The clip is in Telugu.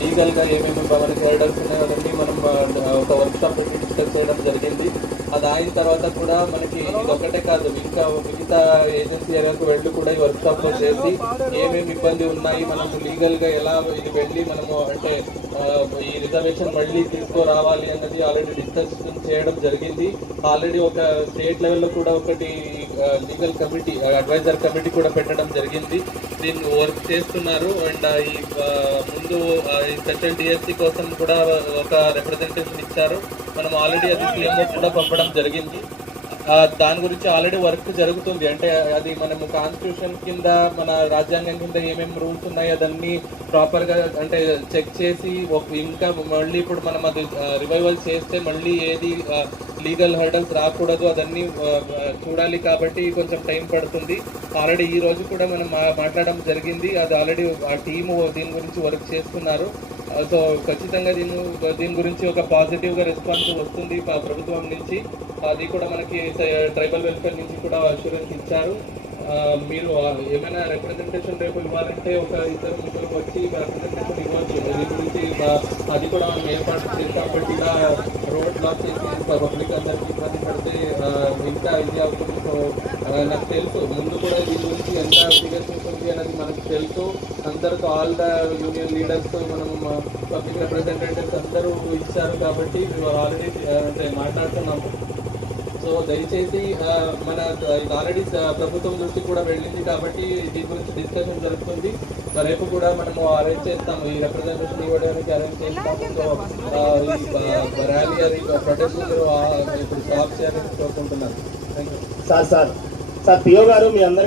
లీగల్గా ఏమేమి మనకి హెర్డల్స్ ఉన్నాయో అవన్నీ మనం ఒక వర్క్షాప్ పెట్టి డిస్కస్ చేయడం జరిగింది. అది అయిన తర్వాత కూడా మనకి ఇది ఒకటే కాదు, ఇంకా మిగతా ఏజెన్సీ ఏరియాకు వెళ్ళి కూడా ఈ వర్క్షాప్లో చేసి ఏమేమి ఇబ్బంది ఉన్నాయి, మనము లీగల్గా ఎలా ఇది వెళ్ళి మనము అంటే ఈ రిజర్వేషన్ మళ్ళీ తీసుకురావాలి అన్నది ఆల్రెడీ డిస్కషన్ చేయడం జరిగింది. ఆల్రెడీ ఒక స్టేట్ లెవెల్లో కూడా ఒకటి లీగల్ కమిటీ, అడ్వైజర్ కమిటీ కూడా పెట్టడం జరిగింది. దీన్ని వర్క్ చేస్తున్నారు. అండ్ ఈ ముందు ఈ స్పెషల్ డిఎస్సి కోసం కూడా ఒక రిప్రజెంటేషన్ ఇచ్చారు. మనం ఆల్రెడీ అది సీఎంఓ కూడా పంపడం జరిగింది. దాని గురించి ఆల్రెడీ వర్క్ జరుగుతుంది. అంటే అది మనము కాన్స్టిట్యూషన్ కింద మన రాజ్యాంగం కింద ఏమేమి రూల్స్ ఉన్నాయో అదన్నీ ప్రాపర్గా అంటే చెక్ చేసి ఇంకా మళ్ళీ ఇప్పుడు మనం అది రివైవల్ చేస్తే మళ్ళీ ఏది లీగల్ హర్డల్స్ రాకూడదు అదన్నీ చూడాలి. కాబట్టి కొంచెం టైం పడుతుంది. ఆల్రెడీ ఈ రోజు కూడా మనం మాట్లాడడం జరిగింది. అది ఆల్రెడీ ఆ టీము దీని గురించి వర్క్ చేస్తున్నారు. సో ఖచ్చితంగా దీని గురించి ఒక పాజిటివ్గా రెస్పాన్స్ వస్తుంది ప్రభుత్వం నుంచి. అది కూడా మనకి ట్రైబల్ వెల్ఫేర్ నుంచి కూడా అష్యూరెన్స్ ఇచ్చారు. మీరు ఏమైనా రిప్రజెంటేషన్ రేపు ఇవ్వాలంటే ఒక ఇద్దరు ముగ్గురు వచ్చి రిప్రజెంటేషన్ ఇవ్వచ్చు. దీని గురించి అది కూడా మనం ఏర్పాటు చేస్తాం. బట్ ఇలా రోడ్ బ్లాక్ చేసి పబ్లిక్ అందరికీ ఇబ్బంది పడితే ఇంకా ఇది అవుతుంది. సో నాకు తెలుసు ముందు కూడా దీని గురించి ఎంత ఫిగర్స్ ఉంటుంది అనేది మనకు తెలుసు. అందరితో ఆల్ ద యూనియన్ లీడర్స్ మనం పబ్లిక్ రిప్రజెంటేటివ్స్ అందరూ ఇచ్చారు. కాబట్టి ఆల్రెడీ అంటే మాట్లాడుతున్నాము. సో దయచేసి మన ఇది ఆల్రెడీ ప్రభుత్వం నుంచి కూడా వెళ్ళింది కాబట్టి దీని గురించి డిస్కషన్ జరుగుతుంది. రేపు కూడా మనము అరేంజ్ చేస్తాము, ఈ రిప్రజెంటేషన్ ఇవ్వడానికి అరేంజ్ చేస్తాము. సో ఈ ర్యాలీ అది ప్రొటెస్ట్ ఇప్పుడు స్టాప్ చేయాలని కోరుకుంటున్నాను. Thank you. సార్ పిఓ గారు మీ అందరూ